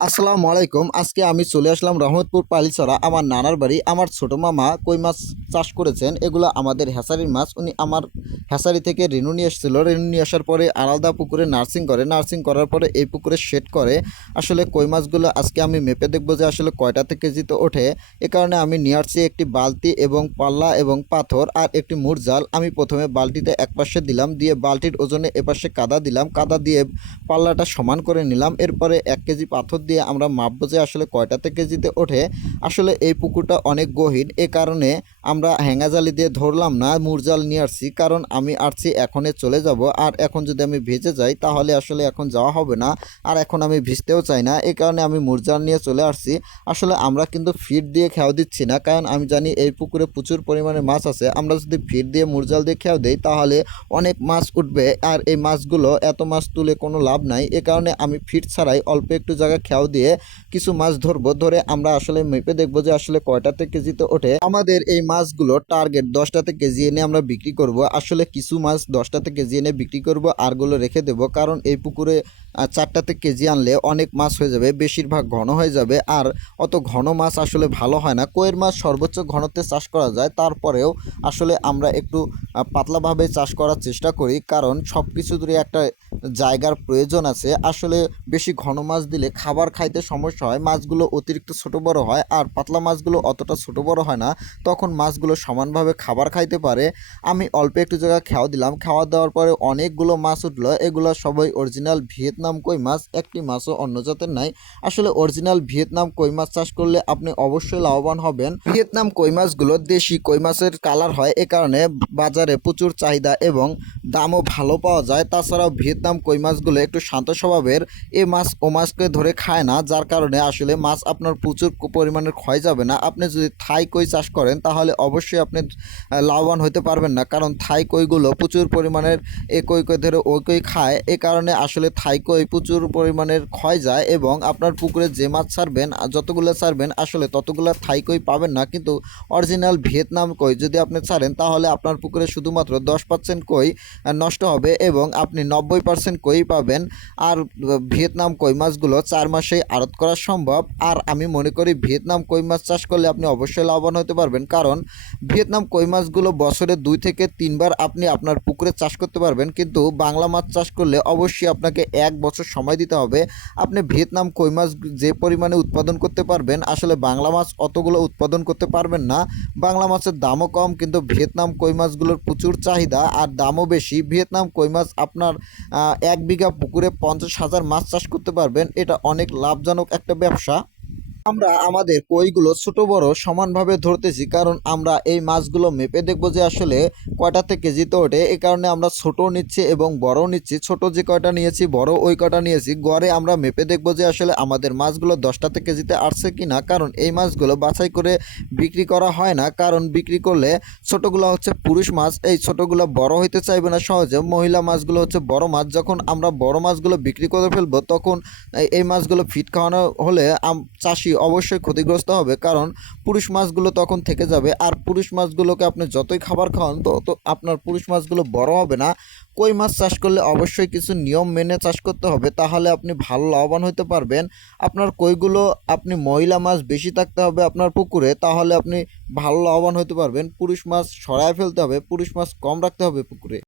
আসসালামু আলাইকুম। আজকে আমি চলে আসলাম রহমতপুর পালিছড়া আমার নানার বাড়ি। আমার ছোট মামা কই মাছ চাষ করেছেন। এগুলো আমাদের হ্যাচারির মাছ। উনি আমার হ্যাচারি থেকে রেনু নিয়ে এসেছিল। রেনু নিয়ে আসার পরে আলাদা পুকুরে নার্সিং করে। নার্সিং করার পরে এই পুকুরে শেড করে। আসলে কই মাছগুলো আজকে আমি মেপে দেখব যে আসলে কয়টাতে কেজিতে ওঠে। এ কারণে আমি নিয়ে আসছি একটি বালতি এবং পাল্লা এবং পাথর আর একটি মুরজাল। আমি প্রথমে বালতিতে একপাশে দিলাম, দিয়ে বালতির ওজনে এপাশে কাদা দিলাম। কাদা দিয়ে পাল্লাটা সমান করে নিলাম। এরপরে ১ কেজি পাথর দিয়ে আমরা মাপবো যে আসলে কয়টাতে কেজিতে ওঠে। আসলে এই পুকুরটা অনেক গহীন, এ কারণে আমরা হ্যাঙ্গাজালি দিয়ে ধরলাম না, মুরজাল নিয়ে আসছি। কারণ আমি আসছি এখনে চলে যাব, আর এখন যদি আমি ভিজে যাই তাহলে আসলে এখন যাওয়া হবে না, আর এখন আমি ভিজতেও চাই না। এই কারণে আমি মুরজাল নিয়ে চলে আসছি। আসলে আমরা কিন্তু ফিড দিয়ে খেয়াও দিচ্ছি না, কারণ আমি জানি এই পুকুরে প্রচুর পরিমাণে মাছ আছে। আমরা যদি ফিড দিয়ে মুরজাল দিয়ে খেয়াও দেই তাহলে অনেক মাছ উঠবে, আর এই মাছগুলো এত মাছ তুলে কোনো লাভ নাই। এ কারণে আমি ফিড ছাড়াই অল্প একটু জায়গা খেয়াও দিয়ে কিছু মাছ ধরবো। ধরে আমরা আসলে মেপে দেখবো যে আসলে কয়টাতে কেজিতে ওঠে। আমাদের এই মাছগুলো টার্গেট 10টাতে কেজি এনে আমরা বিক্রি করব। আসলে কিছু মাছ 10টাতে কেজি এনে বিক্রি করব, আরগুলো রেখে দেব। কারণ এই পুকুরে 4টাতে কেজি আনলে অনেক মাছ হয়ে যাবে, বেশিরভাগ ঘন হয়ে যাবে, আর অত ঘন মাছ আসলে ভালো হয় না। কইয়ের মাছ সর্বোচ্চ ঘনত্বে চাষ করা যায়, তারপরেও আসলে আমরা একটু পাতলাভাবে চাষ করার চেষ্টা করি, কারণ সব কিছুরই একটা জায়গার প্রয়োজন আছে। আসলে বেশি ঘন মাছ দিলে খাবার খাইতে সমস্যা হয়, মাছগুলো অতিরিক্ত ছোট বড় হয়, আর পাতলা মাছগুলো অতটা ছোট বড় হয় না, তখন মাছগুলো সমানভাবে খাবার খাইতে পারে। আমি অল্প একটু জায়গা খাওয়া দিলাম, খাওয়া দেওয়ার পরে অনেকগুলো মাছ উঠলো। এগুলো সবাই অরিজিনাল ভিয়েতনাম কই মাছ, একটি মাছও অন্য জাতের নাই। আসলে অরিজিনাল ভিয়েতনাম কই মাছ চাষ করলে আপনি অবশ্যই লাভবান হবেন। ভিয়েতনাম কই মাছগুলো দেশি কই মাছের কালার হয়, এ কারণে বাজারে প্রচুর চাহিদা এবং দামও ভালো পাওয়া যায়। তাছাড়াও ভিয়েতনাম কই মাছগুলো একটু শান্ত স্বভাবের, এ মাছ ও মাছকে ধরে খায় না, যার কারণে আসলে মাছ আপনার প্রচুর পরিমাণের ক্ষয় যাবে না। আপনি যদি থাই কই চাষ করেন তাহলে অবশ্যই আপনি লাভবান হতে পারবেন না, কারণ থাই কইগুলো প্রচুর পরিমাণের এ কই কই ধরে ওই কই খায়। এ কারণে আসলে থাই কই প্রচুর পরিমাণের ক্ষয় যায়, এবং আপনার পুকুরে যে মাছ ছাড়বেন যতগুলো ছাড়বেন আসলে ততগুলো থাই কই পাবেন না। কিন্তু অরিজিনাল ভিয়েতনাম কই যদি আপনি ছাড়েন তাহলে আপনার পুকুরে শুধুমাত্র 10% কই নষ্ট হবে, এবং আপনি 90% কই পাবেন। আর ভিয়েতনাম কই মাছগুলো 4 মাসেই আড়ত করা সম্ভব। আর আমি মনে করি ভিয়েতনাম কই মাছ চাষ করলে আপনি অবশ্যই লাভবান হতে পারবেন, কারণ ভিয়েতনাম কই মাছগুলো বছরে 2 থেকে 3 বার আপনি আপনার পুকুরে চাষ করতে পারবেন। কিন্তু বাংলা মাছ চাষ করলে অবশ্যই আপনাকে 1 বছর সময় দিতে হবে। আপনি ভিয়েতনাম কই মাছ যে পরিমাণে উৎপাদন করতে পারবেন, আসলে বাংলা মাছ অতগুলো উৎপাদন করতে পারবেন না। বাংলা মাছের দামও কম, কিন্তু ভিয়েতনাম কই মাছগুলোর প্রচুর চাহিদা আর দামও বেশি। ভিয়েতনাম কই মাছ আপনার 1 বিঘা পুকুরে 50,000 মাছ চাষ করতে পারবেন। এটা অনেক লাভজনক একটা ব্যবসা। আমরা আমাদের কইগুলো ছোট বড় সমানভাবে ধরতেছি, কারণ আমরা এই মাছগুলো মেপে দেখব যে আসলে কয়টাতে কেজিতে ওঠে। এই কারণে আমরা ছোট নিচ্ছি এবং বড়ও নিচ্ছি। ছোট যে কয়টা নিয়েছি বড় ওই কয়টা নিয়েছি। গড়ে আমরা মেপে দেখব যে আসলে আমাদের মাছগুলো 10টাতে কেজিতে আসছে কিনা, কারণ এই মাছগুলো বাছাই করে বিক্রি করা হয় না, কারণ বিক্রি করলে ছোটগুলো হচ্ছে পুরুষ মাছ, এই ছোটগুলো বড় হইতে চাইবে না সহজে। মহিলা মাছগুলো হচ্ছে বড় মাছ। যখন আমরা বড় মাছগুলো বিক্রি করে ফেলবো তখন এই মাছগুলো ফিট খাওয়ানো হলে চাষি অবশ্যই ক্ষতিগ্রস্ত হবে, কারণ পুরুষ মাছগুলো তখন থেকে যাবে। আর পুরুষ মাছগুলোকে আপনি যতই খাবার খাওয়ান তো আপনার পুরুষ মাছগুলো বড় হবে না। কই মাছ চাষ করলে অবশ্যই কিছু নিয়ম মেনে চাষ করতে হবে, তাহলে আপনি ভালো লাভবান হতে পারবেন। আপনার কইগুলো আপনি মহিলা মাছ বেশি থাকতে হবে আপনার পুকুরে, তাহলে আপনি ভালো লাভবান হতে পারবেন। পুরুষ মাছ সরায় ফেলতে হবে, পুরুষ মাছ কম রাখতে হবে পুকুরে।